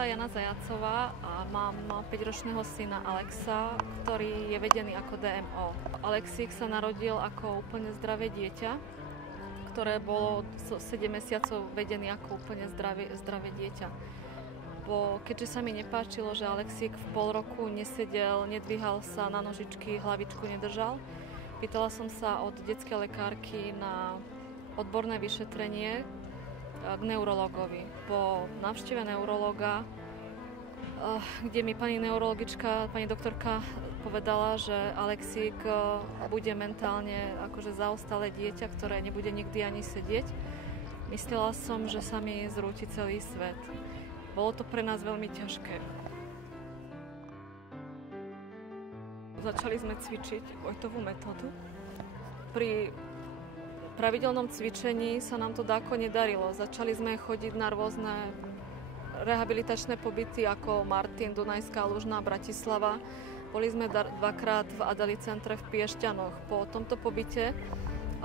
sa Jana Zajacová a mám 5-ročného syna Alexa, ktorý je vedený ako DMO. Alexík sa narodil ako úplne zdravé dieťa, ktoré bolo 7 mesiacov vedený ako úplne zdravé dieťa. Keďže sa mi nepáčilo, že Alexík v pol roku nesedel, nedvíhal sa na nožičky, hlavičku nedržal, pýtala som sa od detskej lekárky na odborné vyšetrenie k neurologovi. Po návšteve neurologa, kde mi pani neurologička, pani doktorka povedala, že Alexík bude mentálne akože zaostalé dieťa, ktoré nebude nikdy ani sedieť, myslela som, že sa mi zrúti celý svet. Bolo to pre nás veľmi ťažké. Začali sme cvičiť Vojtovú metódu. Pri pravidelnom cvičení sa nám to dáko nedarilo. Začali sme chodiť na rôzne rehabilitačné pobyty ako Martin, Dunajská Lužná, Bratislava. Boli sme dvakrát v Adeli centre v Piešťanoch. Po tomto pobyte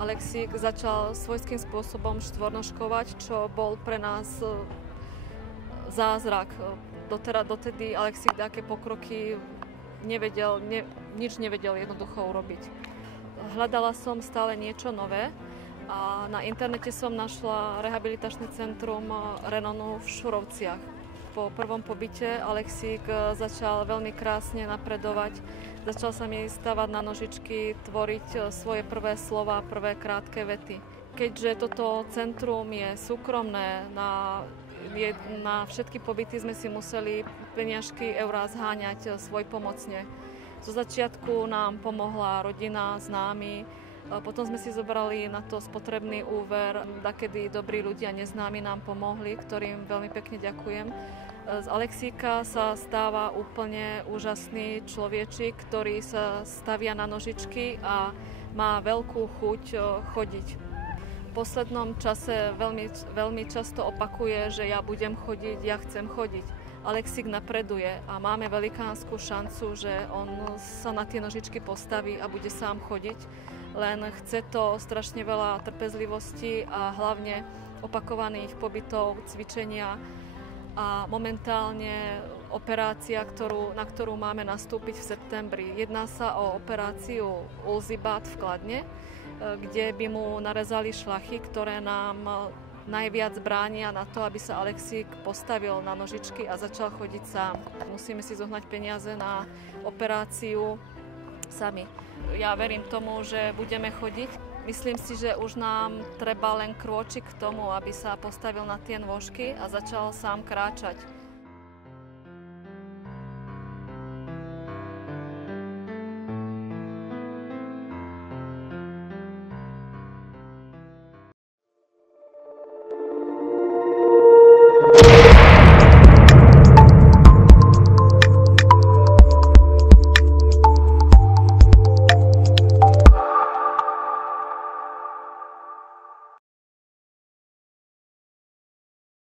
Alexík začal svojským spôsobom štvornoškovať, čo bol pre nás zázrak. Dotedy Alexík také pokroky nevedel, nič nevedel jednoducho urobiť. Hľadala som stále niečo nové a na internete som našla rehabilitačné centrum Renonu v Šurovciach. Po prvom pobyte Alexík začal veľmi krásne napredovať, začal sa mi stavať na nožičky, tvoriť svoje prvé slova, prvé krátke vety. Keďže toto centrum je súkromné, na všetky pobyty sme si museli peniažky, eurá zháňať svojpomocne. Zo začiatku nám pomohla rodina, známi, potom sme si zobrali na to spotrebný úver, dakedy dobrí ľudia neznámi nám pomohli, ktorým veľmi pekne ďakujem. Z Alexíka sa stáva úplne úžasný človečik, ktorý sa stavia na nožičky a má veľkú chuť chodiť. V poslednom čase veľmi často opakuje, že ja budem chodiť, ja chcem chodiť. Alexík napreduje a máme velikánsku šancu, že on sa na tie nožičky postaví a bude sám chodiť. Len chce to strašne veľa trpezlivosti a hlavne opakovaných pobytov, cvičenia a momentálne operácia, na ktorú máme nastúpiť v septembri. Jedná sa o operáciu Ulzibat v Kladne, kde by mu narezali šlachy, ktoré nám najviac bránia na to, aby sa Alexík postavil na nožičky a začal chodiť sám. Musíme si zohnať peniaze na operáciu sami. Ja verím tomu, že budeme chodiť. Myslím si, že už nám treba len krôčik k tomu, aby sa postavil na tie nôžky a začal sám kráčať.